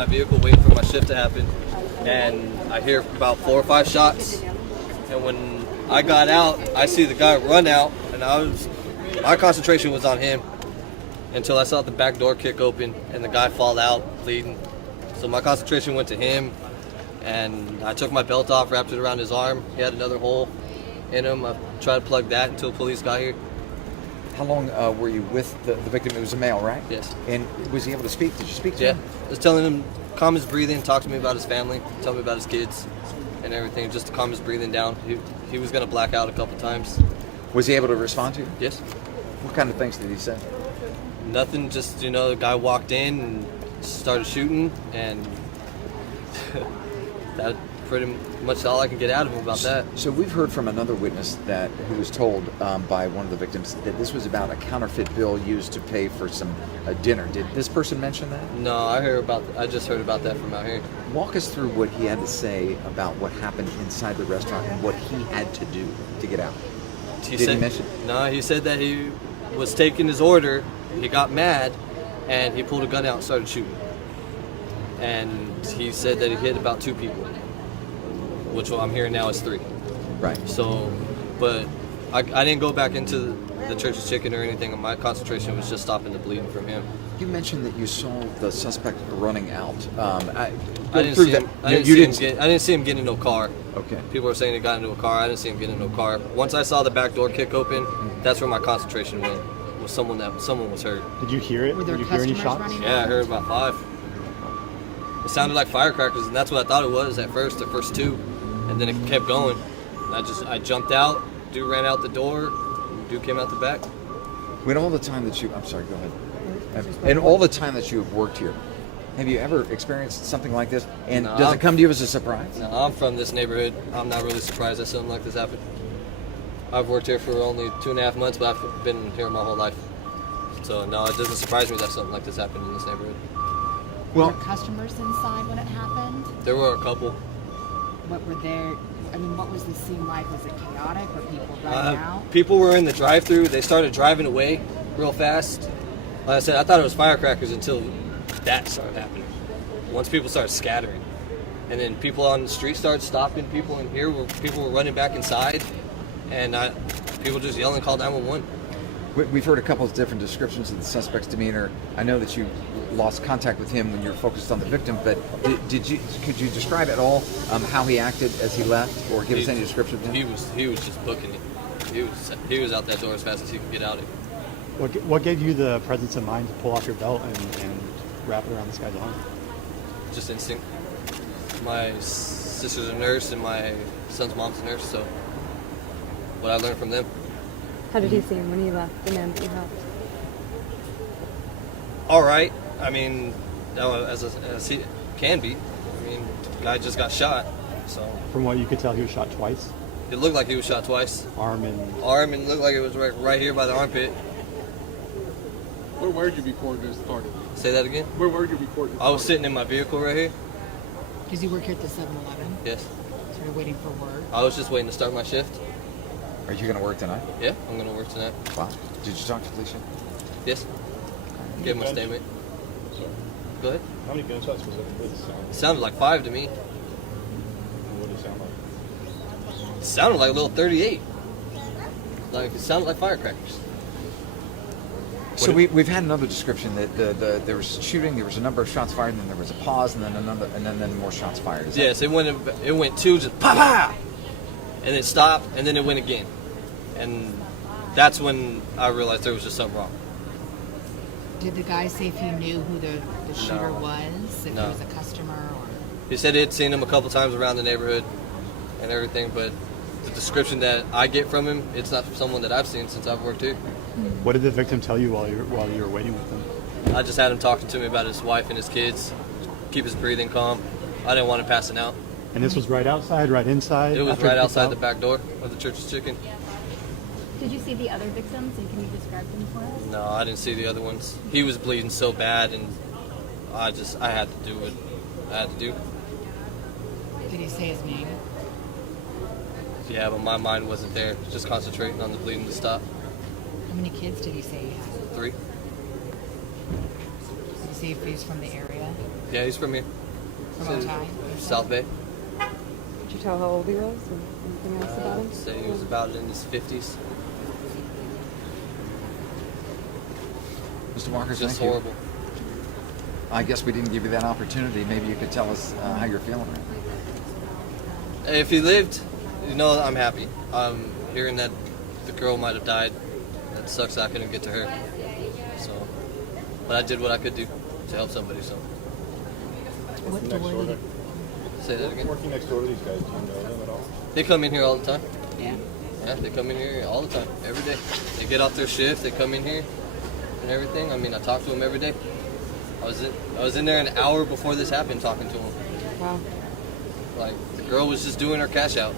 my vehicle waiting for my shift to happen, and I hear about 4 or 5 shots. And when I got out, I see the guy run out, and my concentration was on him until I saw the back door kick open and the guy fall out bleeding. So my concentration went to him, and I took my belt off, wrapped it around his arm. He had another hole in him. I tried to plug that until police got here. How long were you with the victim? It was a male, right? Yes. And was he able to speak? Did you speak to Yeah. him? I was telling him, calm his breathing, talk to me about his family, tell me about his kids and everything, just to calm his breathing down. He was going to black out a couple times. Was he able to respond to you? Yes. What kind of things did he say? Nothing, just, the guy walked in and started shooting, and that pretty much all I can get out of him about that. So we've heard from another witness who was told by one of the victims that this was about a counterfeit bill used to pay for some dinner. Did this person mention that? No, I just heard about that from out here. Walk us through what he had to say about what happened inside the restaurant and what he had to do to get out. Did he mention? No, he said that he was taking his order, he got mad, and he pulled a gun out and started shooting. And he said that he hit about 2 people, which what I'm hearing now is 3. Right. So, but I didn't go back into the Church's Chicken or anything, and my concentration was just stopping the bleeding from him. You mentioned that you saw the suspect running out. I didn't see him. I didn't see him get into a car. Okay. People are saying he got into a car. I didn't see him get into a car. Once I saw the back door kick open, that's where my concentration went. Was someone was hurt. Did you hear it? Were there Did you hear any customers shots? running? Yeah, I heard about 5. It sounded like firecrackers, and that's what I thought it was at first, the first 2, and then it kept going. I jumped out. Dude ran out the door. Dude came out the back. When all the time that I'm sorry, go ahead. And all the time that you have worked here, have you ever experienced something like this? And No, does it come to you as a surprise? No, I'm from this neighborhood. I'm not really surprised that something like this happened. I've worked here for only 2.5 months, but I've been here my whole life. So no, it doesn't surprise me that something like this happened in this neighborhood. Were there customers inside when it happened? There were a couple. What was the scene like? Was it chaotic? Were people running out? People were in the drive-thru. They started driving away real fast. Like I said, I thought it was firecrackers until that started happening. Once people started scattering. And then people on the street started stopping. People in here, people were running back inside. And people just yelling, call 911. We've heard a couple of different descriptions of the suspect's demeanor. I know that you lost contact with him when you were focused on the victim, but could you describe at all how he acted as he left, or give us any description of him? He was just booking it. He was out that door as fast as he could get out it. What gave you the presence of mind to pull off your belt and wrap it around this guy's arm? Just instinct. My sister's a nurse and my son's mom's a nurse, so what I learned from them. How did he seem when he left, the man that you helped? All right. I mean, as he can be. I mean, the guy just got shot, so. From what you could tell, he was shot twice. It looked like he was shot twice. Arm and Looked like it was right here by the armpit. Where were you before this started? Say that again? Where were you before this started? I was sitting in my vehicle right here. Because you work here at the 7-Eleven, Yes. sort of waiting for work. I was just waiting to start my shift. Are you going to work tonight? Yeah, I'm going to work tonight. Wow. Did you talk to Felicia? Yes. Give him a statement. Sorry. Go ahead. How many gunshots was it? It sounded like 5 to me. What did it sound like? It sounded like a little 38. Like, it sounded like firecrackers. So we've had another description that there was shooting, there was a number of shots fired, and then there was a pause, and then another, and then more shots fired. Is that- Yes, it went 2, just pa pa, and it stopped, and then it went again, and that's when I realized there was just something wrong. Did the guy say if he knew who the shooter No. was? If No. he was a customer or... He said he'd seen him a couple times around the neighborhood and everything, but the description that I get from him, it's not from someone that I've seen since I've worked here. What did the victim tell you while you were waiting with him? I just had him talking to me about his wife and his kids, keep his breathing calm. I didn't want him passing out. And this was right outside, right inside? It was after right he outside kicked the out? back door of the Church's Chicken. Did you see the other victims, and can you describe them for us? No, I didn't see the other ones. He was bleeding so bad, and I had to do what I had to do. Did he say his name? Yeah, but my mind wasn't there. Just concentrating on the bleeding to stop. How many kids did he say he had? 3. Did he say if he was from the area? Yeah, he's from here. From Otay? South Bay. Did you tell how old he was or anything else about him? Say he was about in his 50s. Mr. Walker, Just thank you. horrible. I guess we didn't give you that opportunity. Maybe you could tell us how you're feeling. If he lived, you know, I'm happy. Hearing that the girl might have died, that sucks. I couldn't get to her. So, but I did what I could do to help somebody. So, What Next door door did to, say that again. working next door to these guys, do you know them at all? They come in here all the time. Yeah. Yeah, they come in here all the time, every day. They get off their shift, they come in here and everything. I mean, I talk to them every day. I was in there an hour before this happened talking to them. Wow. Like, the girl was just doing her cash out.